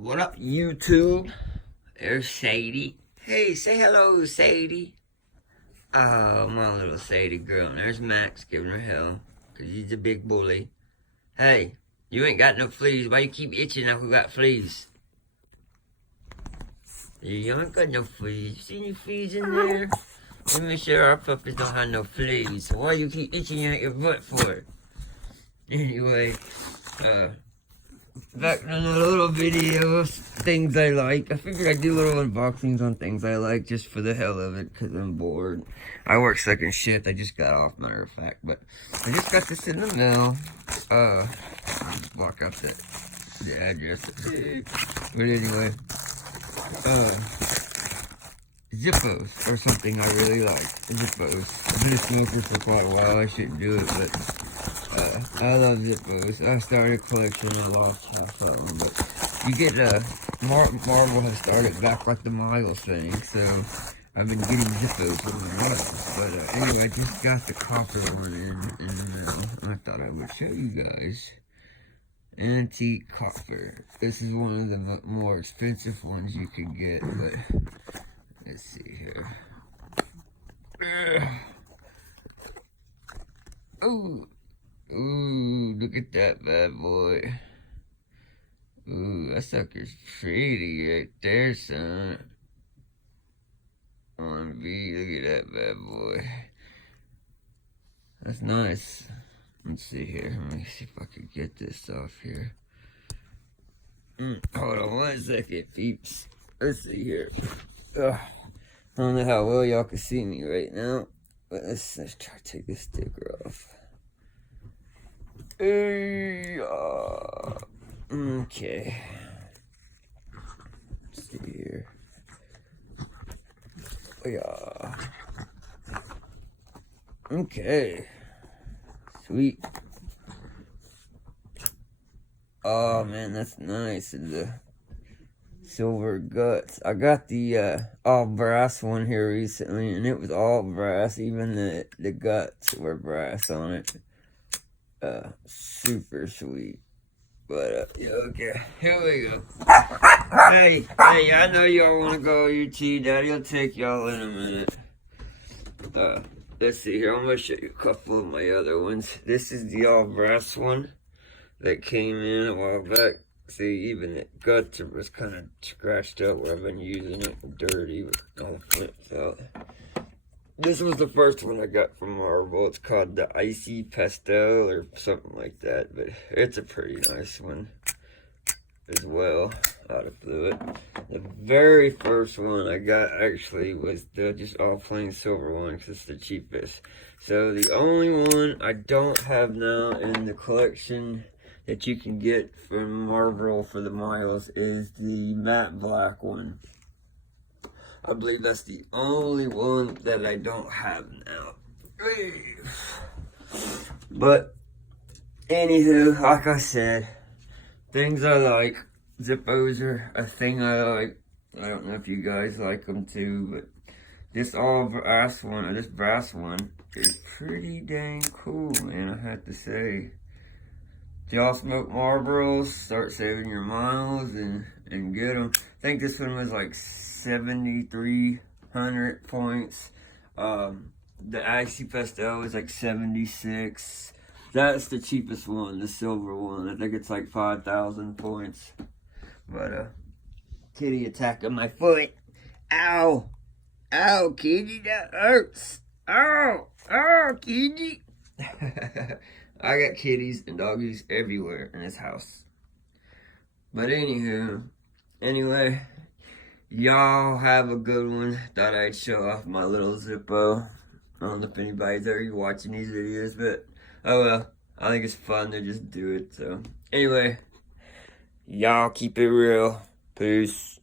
What up, YouTube? There's Sadie. Hey, say hello, Sadie. Oh, my little Sadie girl. And there's Max giving her hell, because he's a big bully. Hey, you ain't got no fleas. Why you keep itching like we got fleas? You ain't got no fleas. You see any fleas in there? Let me sure our puppies don't have no fleas. So why you keep itching at your butt for? Anyway, back on a little video of things I like. I figured I'd do little unboxings on things I like just for the hell of it, because I'm bored. I work second shift. I just got off, matter of fact. But I just got this in the mail. I'll block out the address. But anyway, Zippos are something I really like. Zippos. I've been a smoker for quite a while. I shouldn't do it, but I love Zippos. I started a collection. I lost half of them, but you get Marboro has started back like the Miles thing, so I've been getting Zippos with my Miles. But anyway, I just got the copper one in the mail, and I thought I would show you guys. Antique copper. This is one of the more expensive ones you can get, but let's see here. Oh. Ooh, look at that bad boy. Ooh, that sucker's pretty right there, son. On B, look at that bad boy. That's nice. Let's see here. Let me see if I can get this off here. Hold on 1 second, peeps. Let's see here. Ugh. I don't know how well y'all can see me right now, but let's try to take this sticker off. Okay. Let's see here. Yeah. Okay. Sweet. Oh man, that's nice. And the silver guts. I got the all brass one here recently, and it was all brass. Even the guts were brass on it. Super sweet. But yeah, okay, here we go. Hey, I know y'all want to go UT. Daddy'll take y'all in a minute. Let's see here. I'm gonna show you a couple of my other ones. This is the all brass one that came in a while back. See, even the guts was kind of scratched up where I've been using it, dirty with all the flints out. This was the first one I got from Marboro. It's called the Icy Pastel or something like that, but it's a pretty nice one as well, out of fluid. The very first one I got actually was the just all plain silver one because it's the cheapest. So the only one I don't have now in the collection that you can get from Marboro for the Miles is the matte black one. I believe that's the only one that I don't have now. But, anywho, like I said, things I like. Zippos are a thing I like. I don't know if you guys like them too, but this all brass one, or this brass one, is pretty dang cool, man, I have to say. If y'all smoke Marlboros, start saving your miles and get them. I think this one was like 7,300 points. The Icy Pastel is like 76. That's the cheapest one, the silver one. I think it's like 5,000 points. But kitty attacking my foot. Ow! Ow, kitty, that hurts. Ow! Ow, kitty! I got kitties and doggies everywhere in this house. But anyway, y'all have a good one. Thought I'd show off my little Zippo. I don't know if anybody's already watching these videos, but oh well. I think it's fun to just do it. So anyway, y'all keep it real. Peace.